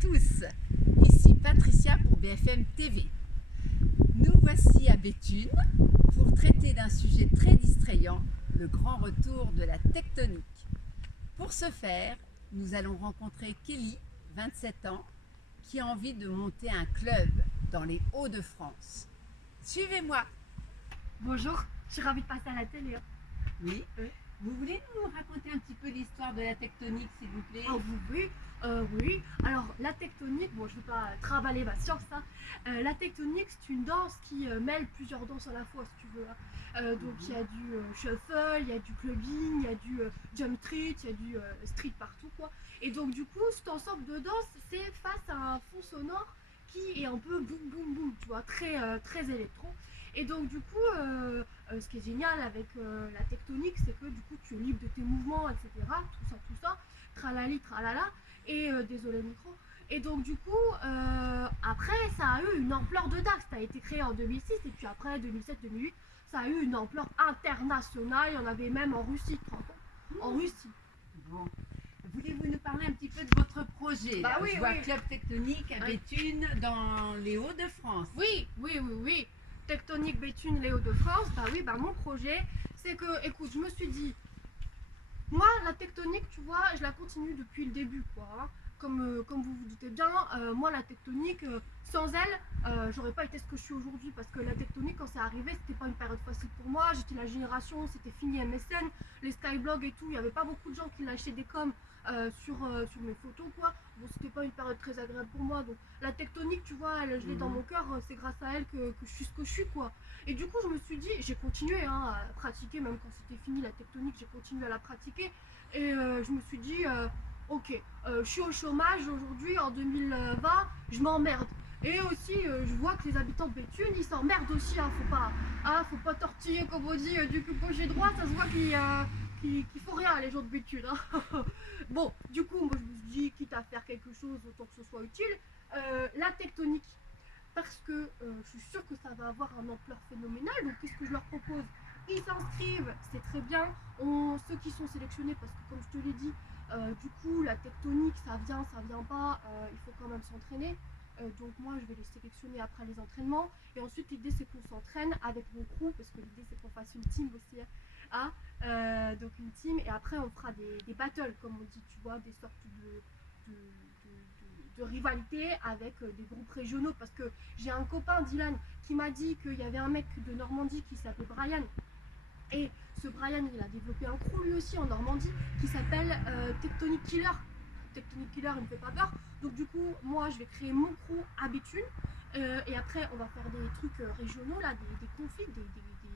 tous, ici Patricia pour BFM TV. Nous voici à Béthune pour traiter d'un sujet très distrayant, le grand retour de la tectonique. Pour ce faire, nous allons rencontrer Kelly, 27 ans, qui a envie de monter un club dans les Hauts-de-France. Suivez-moi. Bonjour, je suis ravie de passer à la télé. Oui. Vous voulez nous raconter un petit peu l'histoire de la tectonique, s'il vous plaît? Oui. Alors, la tectonique, bon, je ne vais pas travailler ma science, hein. La tectonique, c'est une danse qui mêle plusieurs danses à la fois, si tu veux, hein. Donc, il y a du shuffle, il y a du clubbing, il y a du jump street, il y a du street partout, quoi. Et donc, du coup, cet ensemble de danse, c'est face à un fond sonore qui est un peu boum, boum, boum, tu vois, très électro. Et donc du coup, ce qui est génial avec la tectonique, c'est que du coup tu es libre de tes mouvements, etc. Tout ça, tralali, tralala, et désolé le micro. Et donc du coup, après ça a eu une ampleur de dingue. Ça a été créé en 2006 et puis après 2007-2008, ça a eu une ampleur internationale. Il y en avait même en Russie, tu te rends compte ? En Russie. Bon. Voulez-vous nous parler un petit peu de votre projet? Bah oui, Je vois oui. Club Tectonique à Béthune dans les Hauts-de-France. Oui. Tectonique Béthune, les Hauts-de-France, mon projet, c'est que, écoute, je me suis dit, moi, la tectonique, tu vois, je la continue depuis le début, quoi, hein. Comme vous vous doutez bien, moi, la tectonique, sans elle, j'aurais pas été ce que je suis aujourd'hui, parce que la tectonique, quand c'est arrivé, c'était pas une période facile pour moi, j'étais la génération, c'était fini MSN, les skyblogs et tout, il y avait pas beaucoup de gens qui lâchaient des coms sur mes photos, quoi. Bon, c'était pas une période très agréable pour moi, donc la tectonique, tu vois, je l'ai dans mon cœur, c'est grâce à elle que je suis ce que je suis, quoi. Et du coup, je me suis dit, j'ai continué à pratiquer, même quand c'était fini la tectonique, j'ai continué à la pratiquer. Et je me suis dit, ok, je suis au chômage aujourd'hui, en 2020, je m'emmerde. Et aussi, je vois que les habitants de Béthune, ils s'emmerdent aussi, hein, faut pas tortiller, comme on dit, du cul gauche et droit, ça se voit qu'ils font rien, les gens de Béthune, hein. Bon, du coup, moi je me suis dit, quitte à faire quelque chose, autant que ce soit utile, la tectonique, parce que je suis sûre que ça va avoir un ampleur phénoménale. Donc qu'est-ce que je leur propose? Ils s'inscrivent, c'est très bien. Ceux qui sont sélectionnés, parce que comme je te l'ai dit, du coup la tectonique, ça vient pas, il faut quand même s'entraîner. Donc moi je vais les sélectionner après les entraînements. Et ensuite l'idée c'est qu'on s'entraîne avec mon crew, parce que l'idée c'est qu'on fasse une team aussi, hein. Donc une team, et après on fera des battles, comme on dit, tu vois, des sortes de rivalité avec des groupes régionaux, parce que j'ai un copain, Dylan, qui m'a dit qu'il y avait un mec de Normandie qui s'appelait Brian, et ce Brian, il a développé un crew lui aussi en Normandie qui s'appelle Tectonic Killer. Tectonic Killer, il me fait pas peur. Donc du coup, moi, je vais créer mon crew à Béthune, et après, on va faire des trucs régionaux, là, des conflits,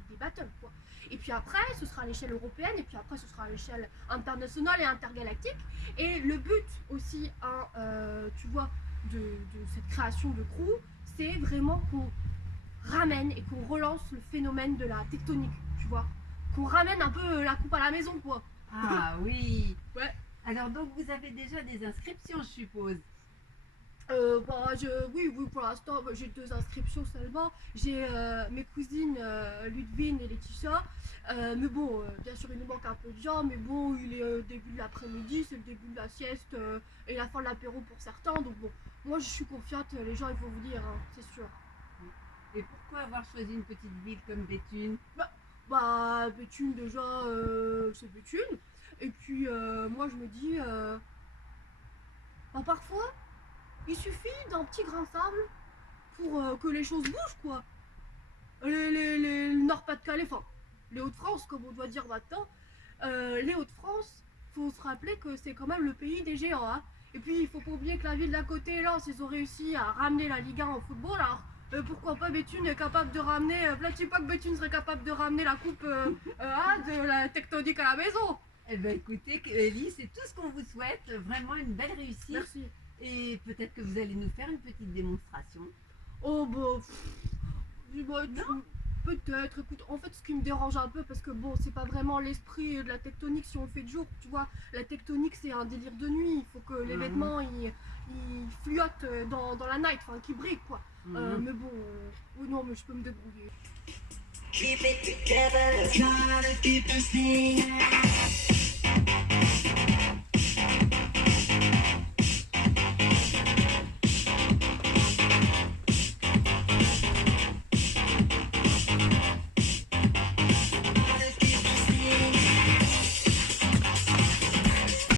des battles, quoi. Et puis après, ce sera à l'échelle européenne, et puis après, ce sera à l'échelle internationale et intergalactique. Et le but aussi, hein, tu vois, de cette création de crew, c'est vraiment qu'on ramène et qu'on relance le phénomène de la tectonique, tu vois. Qu'on ramène un peu la coupe à la maison, quoi. Ah oui. Ouais. Alors donc vous avez déjà des inscriptions, je suppose. Oui, pour l'instant, j'ai 2 inscriptions seulement. J'ai mes cousines Ludwine et Laetitia. Mais bon, bien sûr, il nous manque un peu de gens. Mais bon, il est début de l'après-midi, c'est le début de la sieste et la fin de l'apéro pour certains. Donc bon, moi je suis confiante, les gens ils vont vous dire, hein, c'est sûr. Et pourquoi avoir choisi une petite ville comme Béthune? Béthune, déjà, c'est Béthune. Et puis, moi je me dis, parfois, il suffit d'un petit grain de sable pour que les choses bougent, quoi. Le Nord-Pas-de-Calais, enfin, les Hauts-de-France, comme on doit dire maintenant, les Hauts-de-France, faut se rappeler que c'est quand même le pays des géants, hein. Et puis, il faut pas oublier que la ville d'à côté, Lens, ils ont réussi à ramener la Ligue 1 en football. Alors, pourquoi pas Béthune est capable de ramener, platis pas que Béthune serait capable de ramener la coupe de la tectonique à la maison. Eh bien écoutez, Ellie, c'est tout ce qu'on vous souhaite, vraiment une belle réussite. Merci. Et peut-être que vous allez nous faire une petite démonstration. Oh dis-moi, peut-être, écoute, en fait ce qui me dérange un peu, parce que bon, c'est pas vraiment l'esprit de la tectonique si on le fait de jour, tu vois, la tectonique c'est un délire de nuit, il faut que les vêtements ils flottent dans la night, enfin qu'ils brillent, quoi. Mais bon, oui non, mais je peux me débrouiller. Keep it together, it's not a deeper thing.